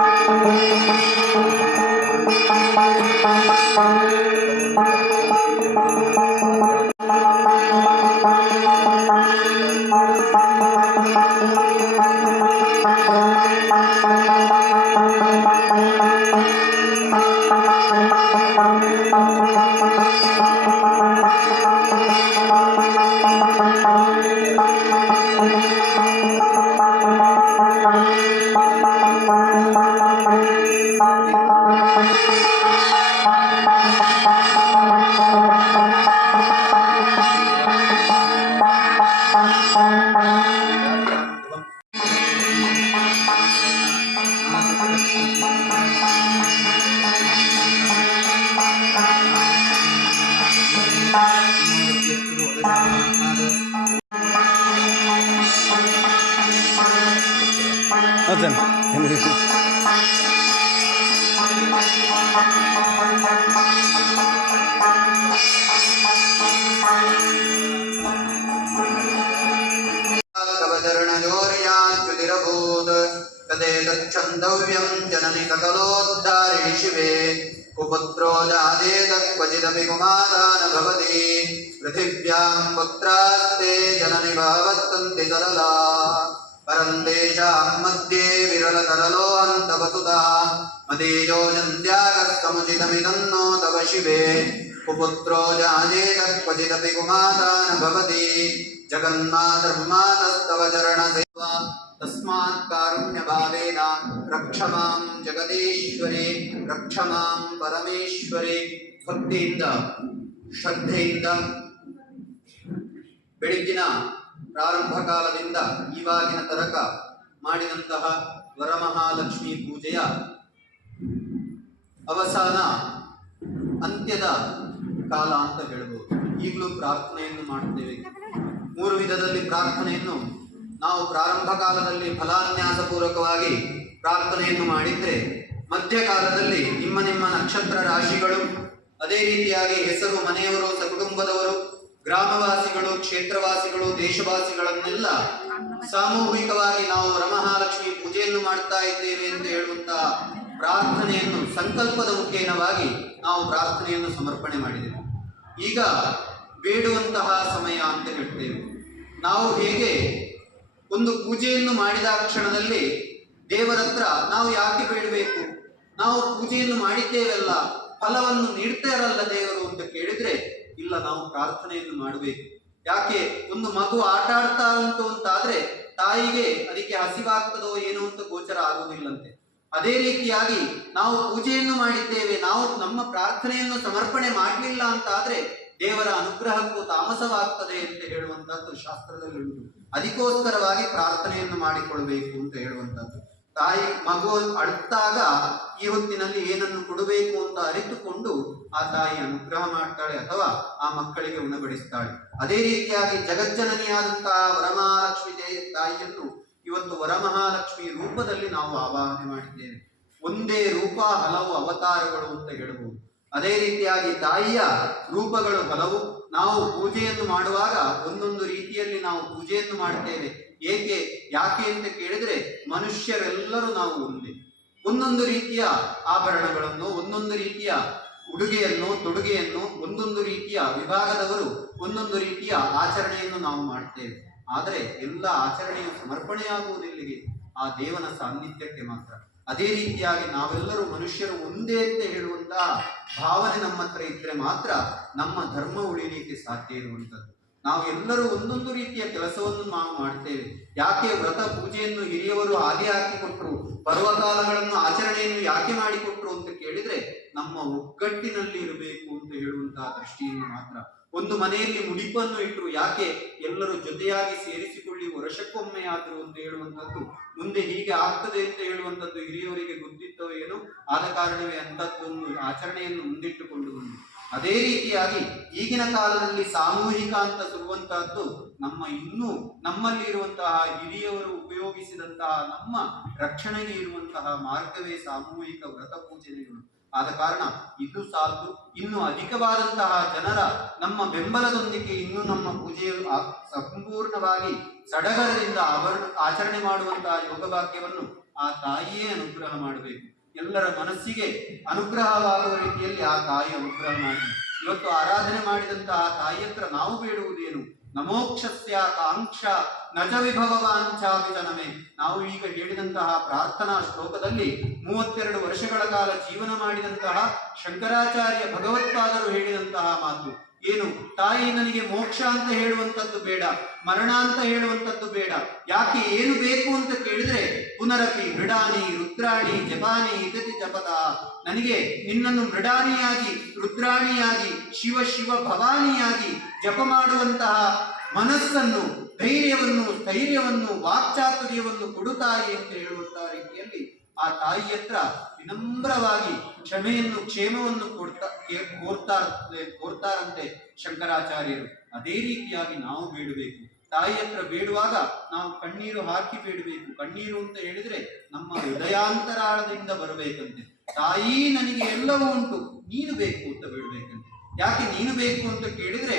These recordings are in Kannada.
Thank you. कवचरणयोर्याञ्जुतिरभूत् तदेतच्छन्दव्यम् जननि सकलोद्धारिणि शिवे कुपुत्रो जायेत क्वचिदपि कुमारा न भवति पृथिव्याम् पुत्रास्ते जननि भावस्तन्ति सरला तेषाम् मध्ये विरलतरलोऽन्तवसुता मदीयो जन्त्यागस्तमुचितमिदम् नो तव शिवे। कुपुत्रो जायेत क्वचिदपि कुमारा न भवति जगन्मातर्मातस्तव चरणसेवा। तस्मात् कारुण्यभावेन रक्ष मां ಜಗದೀಶ್ವರಿ ರಕ್ಷ ಮಾಂ ಪರಮೇಶ್ವರಿ ಭಕ್ತಿಯಿಂದ ಶ್ರದ್ಧೆಯಿಂದ ಬೆಳಗ್ಗಿನ ಪ್ರಾರಂಭ ಕಾಲದಿಂದ ಇವಾಗಿನ ತನಕ ಮಾಡಿದಂತಹ ವರಮಹಾಲಕ್ಷ್ಮಿ ಪೂಜೆಯ ಅವಸಾನ ಅಂತ್ಯದ ಕಾಲ ಅಂತ ಹೇಳ್ಬೋದು ಈಗಲೂ ಪ್ರಾರ್ಥನೆಯನ್ನು ಮಾಡುತ್ತೇವೆ ಮೂರು ವಿಧದಲ್ಲಿ ಪ್ರಾರ್ಥನೆಯನ್ನು ನಾವು ಪ್ರಾರಂಭ ಕಾಲದಲ್ಲಿ ಫಲಾನ್ಯಾಸ ಪೂರ್ವಕವಾಗಿ ಪ್ರಾರ್ಥನೆಯನ್ನು ಮಾಡಿದ್ರೆ ಮಧ್ಯಕಾಲದಲ್ಲಿ ನಿಮ್ಮ ನಿಮ್ಮ ನಕ್ಷತ್ರ ರಾಶಿಗಳು, ಅದೇ ರೀತಿಯಾಗಿ ಹೆಸರು ಮನೆಯವರು, ಸಕುಟುಂಬದವರು, ಗ್ರಾಮವಾಸಿಗಳು, ಕ್ಷೇತ್ರವಾಸಿಗಳು, ದೇಶವಾಸಿಗಳನ್ನೆಲ್ಲ ಸಾಮೂಹಿಕವಾಗಿ ನಾವು ರಮಹಾಲಕ್ಷ್ಮಿ ಪೂಜೆಯನ್ನು ಮಾಡ್ತಾ ಇದ್ದೇವೆ ಎಂದು ಹೇಳುವಂತಹ ಪ್ರಾರ್ಥನೆಯನ್ನು ಸಂಕಲ್ಪದ ಮುಖೇನವಾಗಿ ನಾವು ಪ್ರಾರ್ಥನೆಯನ್ನು ಸಮರ್ಪಣೆ ಮಾಡಿದೆವು. ಈಗ ಬೇಡುವಂತಹ ಸಮಯ ಅಂತ ಹೇಳ್ತೇವೆ. ನಾವು ಹೇಗೆ ಒಂದು ಪೂಜೆಯನ್ನು ಮಾಡಿದ ಕ್ಷಣದಲ್ಲಿ ದೇವರತ್ರ ನಾವು ಯಾಕೆ ಬೇಡಬೇಕು? ನಾವು ಪೂಜೆಯನ್ನು ಮಾಡಿದ್ದೇವಲ್ಲ, ಫಲವನ್ನು ನೀಡ್ತಾರಲ್ಲ ದೇವರು ಅಂತ ಕೇಳಿದ್ರೆ, ಇಲ್ಲ, ನಾವು ಪ್ರಾರ್ಥನೆಯನ್ನು ಮಾಡಬೇಕು. ಯಾಕೆ? ಒಂದು ಮಗು ಆಟ ಆಡ್ತಾ ಉಂಟು ಅಂತಾದ್ರೆ ತಾಯಿಗೆ ಅದಕ್ಕೆ ಹಸಿವಾಗ್ತದೋ ಏನೋ ಅಂತ ಗೋಚರ ಆಗುವುದಿಲ್ಲಂತೆ. ಅದೇ ರೀತಿಯಾಗಿ ನಾವು ಪೂಜೆಯನ್ನು ಮಾಡಿದ್ದೇವೆ, ನಾವು ನಮ್ಮ ಪ್ರಾರ್ಥನೆಯನ್ನು ಸಮರ್ಪಣೆ ಮಾಡಲಿಲ್ಲ ಅಂತ ಆದ್ರೆ ದೇವರ ಅನುಗ್ರಹಕ್ಕೂ ತಾಮಸವಾಗ್ತದೆ ಅಂತ ಹೇಳುವಂತಹದ್ದು ಶಾಸ್ತ್ರದಲ್ಲಿ ಉಂಟು. ಅದಕ್ಕೋಸ್ಕರವಾಗಿ ಪ್ರಾರ್ಥನೆಯನ್ನು ಮಾಡಿಕೊಳ್ಬೇಕು ಅಂತ ಹೇಳುವಂತಹದ್ದು. ತಾಯಿ, ಮಗು ಅಳುತ್ತಾಗ ಈ ಹೊತ್ತಿನಲ್ಲಿ ಏನನ್ನು ಕೊಡಬೇಕು ಅಂತ ಅರಿತುಕೊಂಡು ಆ ತಾಯಿ ಅನುಗ್ರಹ ಮಾಡ್ತಾಳೆ ಅಥವಾ ಆ ಮಕ್ಕಳಿಗೆ ಉಣಬಡಿಸ್ತಾಳೆ. ಅದೇ ರೀತಿಯಾಗಿ ಜಗಜ್ಜನನಿಯಾದಂತಹ ವರಮಹಾಲಕ್ಷ್ಮಿ ತಾಯಿಯನ್ನು ಇವತ್ತು ವರಮಹಾಲಕ್ಷ್ಮಿ ರೂಪದಲ್ಲಿ ನಾವು ಆವಾಹನೆ ಮಾಡಿದ್ದೇವೆ. ಒಂದೇ ರೂಪ, ಹಲವು ಅವತಾರಗಳು ಅಂತ ಹೇಳಬಹುದು ಅದೇ ರೀತಿಯಾಗಿ ತಾಯಿಯ ರೂಪಗಳು ಹಲವು. ನಾವು ಪೂಜೆಯನ್ನು ಮಾಡುವಾಗ ಒಂದೊಂದು ರೀತಿಯಲ್ಲಿ ನಾವು ಪೂಜೆಯನ್ನು ಮಾಡ್ತೇವೆ ಏಕೆ? ಯಾಕೆ ಅಂತ ಕೇಳಿದ್ರೆ ಮನುಷ್ಯರೆಲ್ಲರೂ ನಾವು ಒಂದೇ. ಒಂದೊಂದು ರೀತಿಯ ಆಭರಣಗಳನ್ನು, ಒಂದೊಂದು ರೀತಿಯ ಉಡುಗೆಯನ್ನು, ತೊಡುಗೆಯನ್ನು, ಒಂದೊಂದು ರೀತಿಯ ವಿಭಾಗದವರು ಒಂದೊಂದು ರೀತಿಯ ಆಚರಣೆಯನ್ನು ನಾವು ಮಾಡ್ತೇವೆ ಆದರೆ ಎಲ್ಲ ಆಚರಣೆಯು ಸಮರ್ಪಣೆಯಾಗುವುದಿಲ್ಲಿಗೆ. ಆ ದೇವನ ಸಾನ್ನಿಧ್ಯಕ್ಕೆ ಮಾತ್ರ. ಅದೇ ರೀತಿಯಾಗಿ ನಾವೆಲ್ಲರೂ ಮನುಷ್ಯರು ಒಂದೇ ಅಂತ ಹೇಳುವಂತಹ ಭಾವನೆ ನಮ್ಮ ಹತ್ರ ಇದ್ರೆ ಮಾತ್ರ ನಮ್ಮ ಧರ್ಮ ಉಳಿಲಿಕ್ಕೆ ಸಾಧ್ಯ ಇರುವಂಥದ್ದು ನಾವು ಎಲ್ಲರೂ ಒಂದೊಂದು ರೀತಿಯ ಕೆಲಸವನ್ನು ನಾವು ಮಾಡ್ತೇವೆ. ಯಾಕೆ ವ್ರತ ಪೂಜೆಯನ್ನು ಹಿರಿಯವರು ಹಾಗೆ ಹಾಕಿಕೊಟ್ರು, ಪರ್ವಕಾಲಗಳನ್ನು ಆಚರಣೆಯನ್ನು ಯಾಕೆ ಮಾಡಿಕೊಟ್ರು ಅಂತ ಕೇಳಿದ್ರೆ ನಮ್ಮ ಒಗ್ಗಟ್ಟಿನಲ್ಲಿ ಇರಬೇಕು ಅಂತ ಹೇಳುವಂತಹ ದೃಷ್ಟಿಯನ್ನು ಮಾತ್ರ. ಒಂದು ಮನೆಯಲ್ಲಿ ಮುಡಿಪನ್ನು ಇಟ್ಟರು ಯಾಕೆ ಎಲ್ಲರೂ ಜೊತೆಯಾಗಿ ಸೇರಿಸಿಕೊಳ್ಳಿ ವರ್ಷಕ್ಕೊಮ್ಮೆ ಆದರು ಅಂತ ಹೇಳುವಂಥದ್ದು ಮುಂದೆ ಹೀಗೆ ಆಗ್ತದೆ ಅಂತ ಹೇಳುವಂಥದ್ದು ಹಿರಿಯವರಿಗೆ ಗೊತ್ತಿತ್ತೋ ಏನು, ಆದ ಕಾರಣವೇ ಅಂಥದ್ದೊಂದು ಆಚರಣೆಯನ್ನು ಮುಂದಿಟ್ಟುಕೊಂಡು ಬಂದು. ಅದೇ ರೀತಿಯಾಗಿ ಈಗಿನ ಕಾಲದಲ್ಲಿ ಸಾಮೂಹಿಕ ಅಂತ ಸುರುವಂತಹದ್ದು ನಮ್ಮ ಇನ್ನೂ ನಮ್ಮಲ್ಲಿ ಇರುವಂತಹ ಹಿರಿಯವರು ಉಪಯೋಗಿಸಿದಂತಹ ನಮ್ಮ ರಕ್ಷಣೆಗೆ ಇರುವಂತಹ ಮಾರ್ಗವೇ ಸಾಮೂಹಿಕ ವ್ರತ ಪೂಜನೆಗಳು ಆದ ಕಾರಣ ಇದು ಸಾಲದು. ಇನ್ನು ಅಧಿಕವಾದಂತಹ ಜನರ ನಮ್ಮ ಬೆಂಬಲದೊಂದಿಗೆ ಇನ್ನೂ ನಮ್ಮ ಪೂಜೆಯನ್ನು ಸಂಪೂರ್ಣವಾಗಿ ಸಡಗರದಿಂದ ಆವರಣ, ಆಚರಣೆ ಮಾಡುವಂತಹ ಯೋಗ ಭಾಗ್ಯವನ್ನು ಆ ತಾಯಿಯೇ ಅನುಗ್ರಹ ಮಾಡಬೇಕು. ಎಲ್ಲರ ಮನಸ್ಸಿಗೆ ಅನುಗ್ರಹವಾಗುವ ರೀತಿಯಲ್ಲಿ ಆ ತಾಯಿ ಅನುಗ್ರಹ ಮಾಡಿ. ಇವತ್ತು ಆರಾಧನೆ ಮಾಡಿದಂತಹ ತಾಯಿ ಹತ್ರ ನಾವು ಬೇಡುವುದೇನು? ನಮೋಕ್ಷಸ್ಯ ಕಾಂಕ್ಷ ನಜ ವಿಭವವಾಂಚಾಭಿಜನಮೆ ನಾವು ಈಗ ಹೇಳಿದಂತಹ ಪ್ರಾರ್ಥನಾ ಶ್ಲೋಕದಲ್ಲಿ ಮೂವತ್ತೆರಡು ವರ್ಷಗಳ ಕಾಲ ಜೀವನ ಮಾಡಿದಂತಹ ಶಂಕರಾಚಾರ್ಯ ಭಗವತ್ಪಾದರು ಹೇಳಿದಂತಹ ಮಾತು. ಏನು? ತಾಯಿ ನನಗೆ ಮೋಕ್ಷ ಅಂತ ಹೇಳುವಂತದ್ದು ಬೇಡ, ಮರಣ ಅಂತ ಹೇಳುವಂತದ್ದು ಬೇಡ. ಯಾಕೆ ಏನು ಬೇಕು ಅಂತ ಕೇಳಿದ್ರೆ, ಪುನರಪಿ ಮೃಡಾನಿ ರುದ್ರಾಣಿ ಜಪಾನಿ ಇದತಿ ಜಪದ. ನನಗೆ ನಿನ್ನನ್ನು ಮೃಡಾನಿಯಾಗಿ, ರುದ್ರಾಣಿಯಾಗಿ, ಶಿವ ಶಿವ ಭವಾನಿಯಾಗಿ ಜಪ ಮಾಡುವಂತಹ ಮನಸ್ಸನ್ನು, ಧೈರ್ಯವನ್ನು, ಸ್ಥೈರ್ಯವನ್ನು, ವಾಕ್ಚಾತುರ್ಯವನ್ನು ಕೊಡುತ್ತಾಯಿ ಅಂತ ಹೇಳುವಂತಹ ರೀತಿಯಲ್ಲಿ ಆ ತಾಯಿ ಹತ್ರ ವಿನಮ್ರವಾಗಿ ಕ್ಷಮೆಯನ್ನು, ಕ್ಷೇಮವನ್ನು ಕೊಡ್ತಾ ಕೋರ್ತಾ ಕೋರ್ತಾರಂತೆ ಶಂಕರಾಚಾರ್ಯರು. ಅದೇ ರೀತಿಯಾಗಿ ನಾವು ಬೇಡಬೇಕು. ತಾಯಿ ಹತ್ರ ಬೇಡುವಾಗ ನಾವು ಕಣ್ಣೀರು ಹಾಕಿ ಬೇಡಬೇಕು. ಕಣ್ಣೀರು ಅಂತ ಹೇಳಿದ್ರೆ ನಮ್ಮ ಹೃದಯಾಂತರಾಳದಿಂದ ಬರಬೇಕಂತೆ. ತಾಯಿ ನನಗೆ ಎಲ್ಲವೂ ಉಂಟು, ನೀನು ಬೇಕು ಅಂತ ಬೇಡಬೇಕಂತೆ. ಯಾಕೆ ನೀನು ಬೇಕು ಅಂತ ಕೇಳಿದ್ರೆ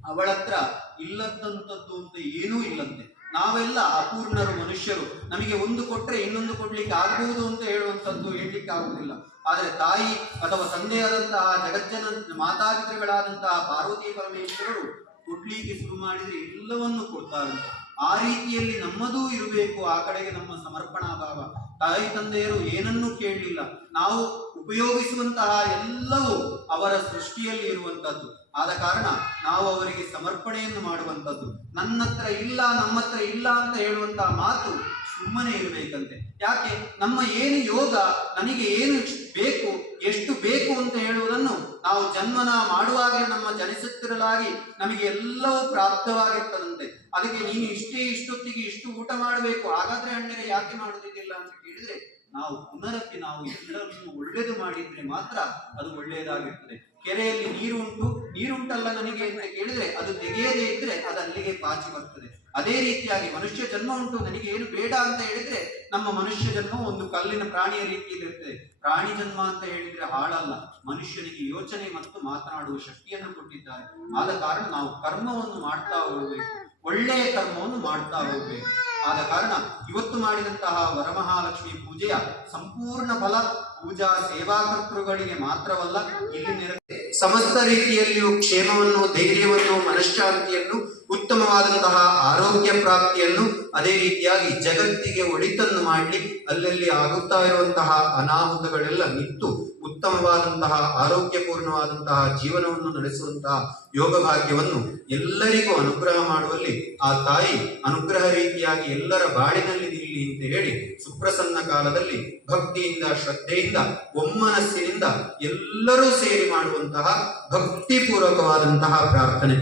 ಅವಳತ್ರ ಇಲ್ಲದಂತದ್ದು ಅಂತ ಏನೂ ಇಲ್ಲಂತೆ. ನಾವೆಲ್ಲ ಅಪೂರ್ಣರು ಮನುಷ್ಯರು. ನಮಗೆ ಒಂದು ಕೊಟ್ರೆ ಇನ್ನೊಂದು ಕೊಡ್ಲಿಕ್ಕೆ ಆಗಬಹುದು ಅಂತ ಹೇಳುವಂಥದ್ದು ಹೇಳಲಿಕ್ಕೆ ಆಗುವುದಿಲ್ಲ. ಆದರೆ ತಾಯಿ ಅಥವಾ ತಂದೆಯಾದಂತಹ ಜಗಜ್ಜನ ಮಾತಾಪಿತೃಗಳಾದಂತಹ ಪಾರ್ವತಿ ಪರಮೇಶ್ವರರು ಕೊಡ್ಲಿಕ್ಕೆ ಶುರು ಮಾಡಿದರೆ ಎಲ್ಲವನ್ನು ಕೊಡ್ತಾರೆ. ಆ ರೀತಿಯಲ್ಲಿ ನಮ್ಮದೂ ಇರಬೇಕು, ಆ ಕಡೆಗೆ ನಮ್ಮ ಸಮರ್ಪಣಾ ಭಾವ. ತಾಯಿ ತಂದೆಯರು ಏನನ್ನೂ ಕೇಳಲಿಲ್ಲ. ನಾವು ಉಪಯೋಗಿಸುವಂತಹ ಎಲ್ಲವೂ ಅವರ ಸೃಷ್ಟಿಯಲ್ಲಿ ಇರುವಂತದ್ದು ಆದ ಕಾರಣ ನಾವು ಅವರಿಗೆ ಸಮರ್ಪಣೆಯನ್ನು ಮಾಡುವಂಥದ್ದು. ನನ್ನ ಹತ್ರ ಇಲ್ಲ ನಮ್ಮ ಹತ್ರ ಇಲ್ಲ ಅಂತ ಹೇಳುವಂತಹ ಮಾತು ಸುಮ್ಮನೆ ಇರಬೇಕಂತೆ. ಯಾಕೆ? ನಮ್ಮ ಏನು ಯೋಗ ನನಗೆ ಏನು ಬೇಕು, ಎಷ್ಟು ಬೇಕು ಅಂತ ಹೇಳುವುದನ್ನು ನಾವು ಜನ್ಮನ ಮಾಡುವಾಗಲೇ ನಮ್ಮ ಜನಿಸುತ್ತಿರಲಾಗಿ ನಮಗೆ ಎಲ್ಲವೂ ಪ್ರಾಪ್ತವಾಗಿರ್ತದಂತೆ. ಅದಕ್ಕೆ ನೀನು ಇಷ್ಟೇ ಇಷ್ಟೊತ್ತಿಗೆ ಇಷ್ಟು ಊಟ ಮಾಡಬೇಕು. ಹಾಗಾದ್ರೆ ಅಣ್ಣರೆ ಯಾಕೆ ಮಾಡುವುದಿಲ್ಲ ಅಂತ ಕೇಳಿದ್ರೆ ನಾವು ಪುನರತಿ ನಾವು ಎಲ್ಲರನ್ನು ಒಳ್ಳೇದು ಮಾಡಿದ್ರೆ ಮಾತ್ರ ಅದು ಒಳ್ಳೆಯದಾಗಿರ್ತದೆ. ಕೆರೆಯಲ್ಲಿ ನೀರು ಉಂಟು ನೀರುಂಟಲ್ಲ ನನಗೆ ಅಂತ ಕೇಳಿದ್ರೆ ಅದು ತೆಗೆಯದೇ ಇದ್ರೆ ಅದು ಅಲ್ಲಿಗೆ ಪಾಚಿ ಬರ್ತದೆ. ಅದೇ ರೀತಿಯಾಗಿ ಮನುಷ್ಯ ಜನ್ಮ ಉಂಟು, ನನಗೆ ಏನು ಬೇಡ ಅಂತ ಹೇಳಿದ್ರೆ ನಮ್ಮ ಮನುಷ್ಯ ಜನ್ಮ ಒಂದು ಕಲ್ಲಿನ ಪ್ರಾಣಿಯ ರೀತಿಯಲ್ಲಿ ಇರ್ತದೆ ಪ್ರಾಣಿ ಜನ್ಮ ಅಂತ ಹೇಳಿದ್ರೆ ಹಾಳಲ್ಲ. ಮನುಷ್ಯನಿಗೆ ಯೋಚನೆ ಮತ್ತು ಮಾತನಾಡುವ ಶಕ್ತಿಯನ್ನು ಕೊಟ್ಟಿದ್ದಾರೆ. ಆದ ಕಾರಣ ನಾವು ಕರ್ಮವನ್ನು ಮಾಡ್ತಾ ಹೋಗ್ಬೇಕು. ಒಳ್ಳೆಯ ಕರ್ಮವನ್ನು ಮಾಡ್ತಾ ಹೋಗಬೇಕು. ಆದ ಕಾರಣ ಇವತ್ತು ಮಾಡಿದಂತಹ ವರಮಹಾಲಕ್ಷ್ಮಿ ಪೂಜೆಯ ಸಂಪೂರ್ಣ ಫಲ ಪೂಜಾ ಸೇವಾಕರ್ತೃಗಳಿಗೆ ಮಾತ್ರವಲ್ಲ, ಇಲ್ಲಿ ಸಮಸ್ತ ರೀತಿಯಲ್ಲಿಯೂ ಕ್ಷೇಮವನ್ನು, ಧೈರ್ಯವನ್ನು ಮನಃಶಾಂತಿಯನ್ನು ಉತ್ತಮವಾದಂತಹ ಆರೋಗ್ಯ ಪ್ರಾಪ್ತಿಯನ್ನು ಅದೇ ರೀತಿಯಾಗಿ ಜಗತ್ತಿಗೆ ಒಳಿತನ್ನು ಮಾಡಲಿ ಅಲ್ಲಲ್ಲಿ ಆಗುತ್ತಾ ಇರುವಂತಹ ಅನಾಹುತಗಳೆಲ್ಲ ನಿಂತು ಉತ್ತಮವಾದಂತಹ, ಆರೋಗ್ಯಪೂರ್ಣವಾದಂತಹ ಜೀವನವನ್ನು ನಡೆಸುವಂತಹ ಯೋಗ ಭಾಗ್ಯವನ್ನು ಎಲ್ಲರಿಗೂ ಅನುಗ್ರಹ ಮಾಡುವಲ್ಲಿ ಆ ತಾಯಿ ಅನುಗ್ರಹ ರೀತಿಯಾಗಿ ಎಲ್ಲರ ಬಾಳಿನಲ್ಲಿ ನಿಲ್ಲಿ ಅಂತ ಹೇಳಿ ಸುಪ್ರಸನ್ನ ಕಾಲದಲ್ಲಿ ಭಕ್ತಿಯಿಂದ, ಶ್ರದ್ಧೆಯಿಂದ, ಒಮ್ಮನಸ್ಸಿನಿಂದ ಎಲ್ಲರೂ ಸೇರಿ ಮಾಡುವಂತಹ ಭಕ್ತಿಪೂರ್ವಕವಾದಂತಹ ಪ್ರಾರ್ಥನೆ.